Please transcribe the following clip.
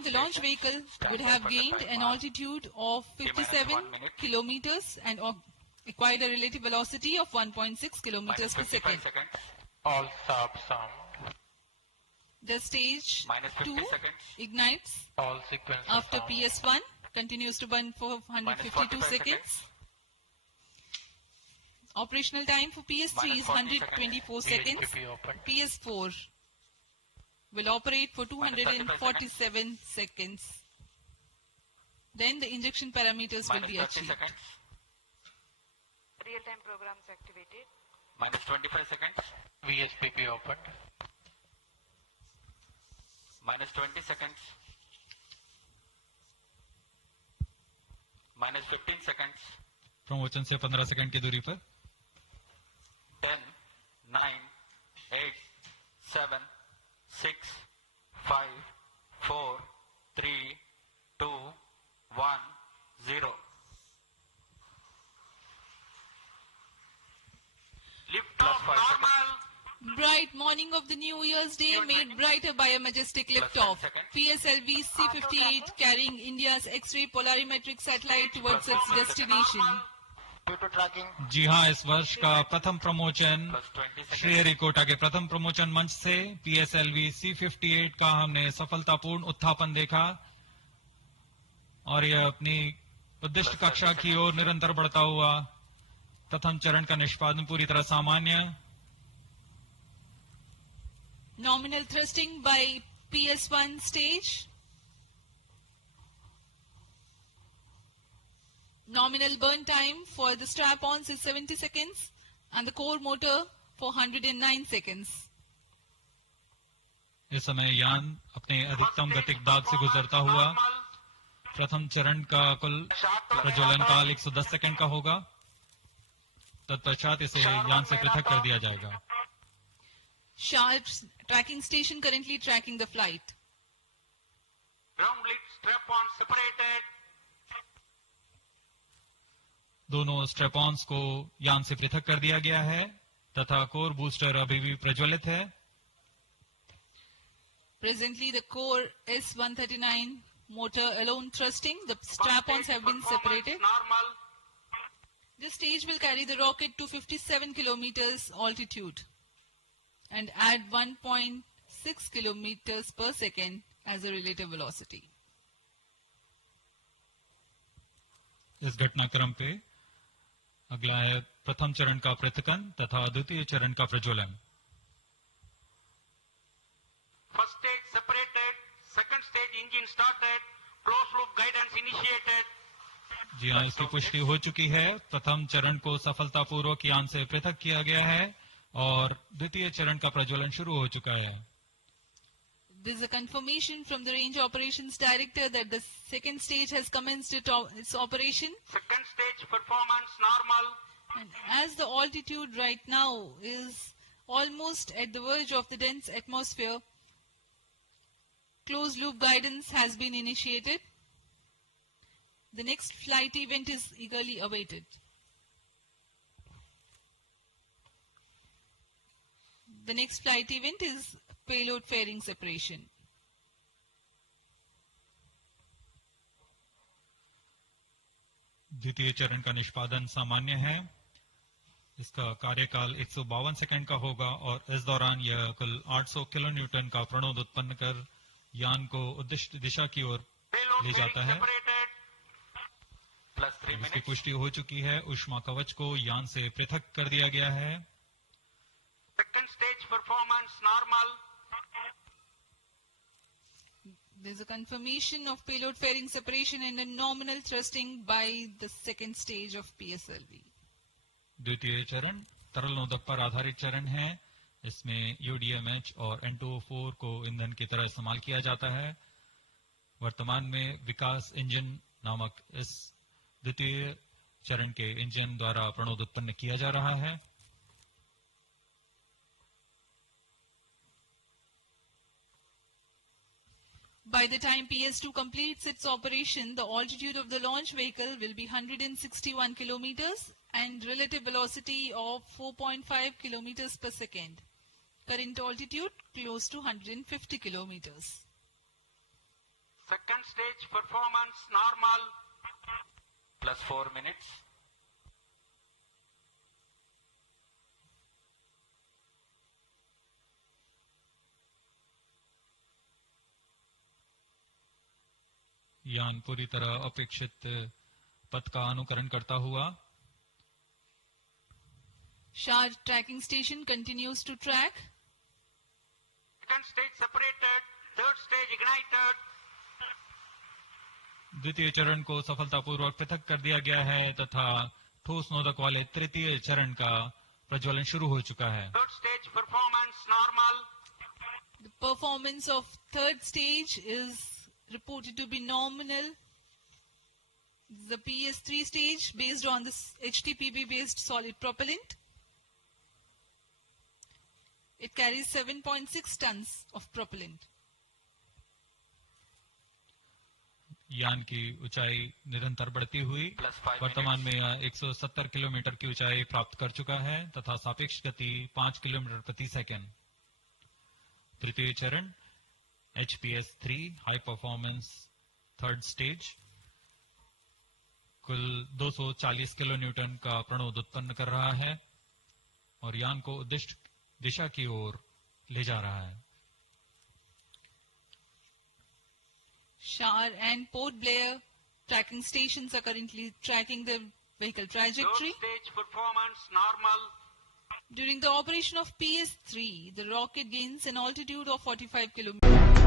time, the launch vehicle would have gained an altitude of 57 kilometers and acquired a relative velocity of 1.6 kilometers per second. All sub sound. The stage Minus 50 2 seconds. ignites All sequence after sound. PS1, continues to burn for 152 45 seconds. Operational time for PS3 is Minus 40 124 seconds. VHPP open. PS4 will operate for 247 seconds. Then the injection parameters will Minus be 30 achieved. seconds. Real-time programs activated. Minus 25 seconds. VHPP opened. Minus 20 seconds. Minus 15 seconds. Promotion से 15 second की दूरी पर 10, 9, 8, 7, 6, 5, 4, 3, 2, 1, 0. Lift Plus off 5 seconds. normal. Bright morning of the New Year's Day made brighter by a majestic liftoff. Plus 10 seconds. PSLV C-58 carrying India's X-ray polarimetric satellite towards its destination. Due to tracking. जी हाँ, इस वर्ष का प्रथम promotion Plus 20 seconds. Sriharikota के प्रथम promotion मंच से PSLV C-58 का हमने सफलतापूर्ण उत्थापन देखा और यह अपनी उद्दिष्ट कक्षा की ओर निरंतर बढ़ता हुआ। प्रथम चरण का निष्पादन पूरी तरह सामान्य। Nominal thrusting by PS1 stage. Nominal burn time for the strap-ons is 70 seconds and the core motor for 109 seconds. इस समय यान अपने अधिकतम गतिक दाग से गुजरता हुआ। प्रथम चरण का कुल प्रज्वलन काल 110 सेकंड का होगा। तत्पश्चात इसे यान से पृथक कर दिया जाएगा। Sharp's tracking station currently tracking the flight. Ground lead strap-on separated. दोनों स्ट्रेपॉन्स को यान से पृथक कर दिया गया है तथा कोर बूस्टर अभी भी प्रज्वलित है। Presently, the core S139 motor alone thrusting. The strap-ons have been separated. Normal. This stage will carry the rocket to 57 kilometers altitude and add 1.6 kilometers per second as a relative velocity. इस घटनाक्रम पे अगला है प्रथम चरण का पृथकन तथा द्वितीय चरण का प्रज्वलन। First stage separated. Second stage engine started. Closed loop guidance initiated. जी हाँ, इसकी पुष्टि हो चुकी है। प्रथम चरण को सफलतापूर्वक यान से पृथक किया गया है और द्वितीय चरण का प्रज्वलन शुरू हो चुका है। There is a confirmation from the Range Operations Director that the second stage has commenced its operation. Second stage performance normal. And as the altitude right now is almost at the verge of the dense atmosphere, closed loop guidance has been initiated. The next flight event is eagerly awaited. The next flight event is payload fairing separation. द्वितीय चरण का निष्पादन सामान्य है। इसका कार्यकाल 152 second का होगा और इस दौरान यह कुल 800 किलोन्यूटन का प्रणोद उत्पन्न कर यान को उद्दिष्ट दिशा की ओर Payload ले fairing जाता है। separated. Plus 3 इसकी minutes. पुष्टि हो चुकी है। ऊष्मा कवच को यान से पृथक कर दिया गया है। Second stage performance normal. There is a confirmation of payload fairing separation and a nominal thrusting by the second stage of PSLV. द्वितीय चरण तरल नोदक पर आधारित चरण है। इसमें UDMH और N2O4 को ईंधन की तरह इस्तेमाल किया जाता है। वर्तमान में विकास इंजन नामक इस द्वितीय चरण के इंजन द्वारा प्रणोद उत्पन्न किया जा रहा है। By the time PS2 completes its operation, the altitude of the launch vehicle will be 161 kilometers and relative velocity of 4.5 kilometers per second. Current altitude close to 150 kilometers. Second stage performance normal. Plus 4 minutes. यान पूरी तरह अपेक्षित पथ का अनुकरण करता हुआ Shah tracking station continues to track. Second stage separated. Third stage ignited. द्वितीय चरण को सफलतापूर्वक पृथक कर दिया गया है तथा ठोस नोदक वाले तृतीय चरण का प्रज्वलन शुरू हो चुका है। Third stage performance normal. The performance of third stage is reported to be nominal. The PS3 stage based on this HTPB based solid propellant. It carries 7.6 tons of propellant. यान की ऊंचाई निरंतर बढ़ती हुई Plus 5 वर्तमान में minutes. यह 170 kilometre की ऊंचाई प्राप्त कर चुका है तथा सापेक्ष गति 5 किलोमीटर प्रति सेकंड। तृतीय चरण HPS3 high performance third stage कुल 240 किलो न्यूटन का प्रणोद उत्पन्न कर रहा है और यान को उद्दिष्ट दिशा की ओर ले जा रहा है। Shah and Port Blair tracking stations are currently tracking the vehicle Third trajectory. stage performance normal. During the operation of PS3, the rocket gains an altitude of 45 kilometers.